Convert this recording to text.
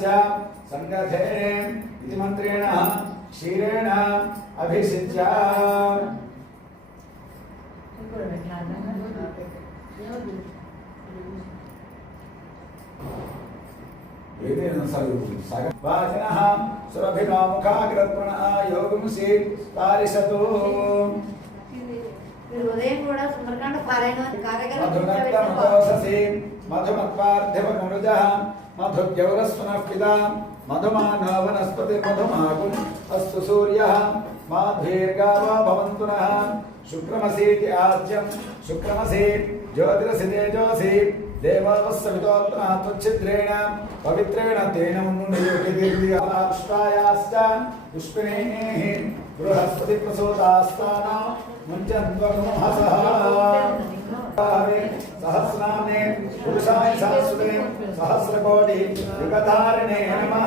तस्य संगते इति मंत्रेण क्षीरेण अभिषिच्य वाचनः सुरभिनो मुखाग्रत्मनः योगमुसि पारिषतु हृदय కూడా సుందరకాండ పారాయణ मधुनक्तमतोषसि मधुमत्पार्थिवमृजः मधुद्यौरस्वनः पिता मधुमानो वनस्पतिर्मधुमाकुम् अस्तु सूर्यः माध्वीर्गावो भवन्तु नः शुक्रमसीति आज्यं शुक्रमसि ज्योतिरसि तेजोसि देवावस्सवितोत्तमात्वच्छिद्रेण पवित्रेण तेन मुन्नुयोगिदीर्घाष्टायाश्च पुष्पिणेः बृहस्पतिप्रसूतास्ताना मुञ्चन्त्वमुहसः सहस्रनाम्ने पुरुषाय सहस्रते सहस्रकोटि युगधारिणे नमः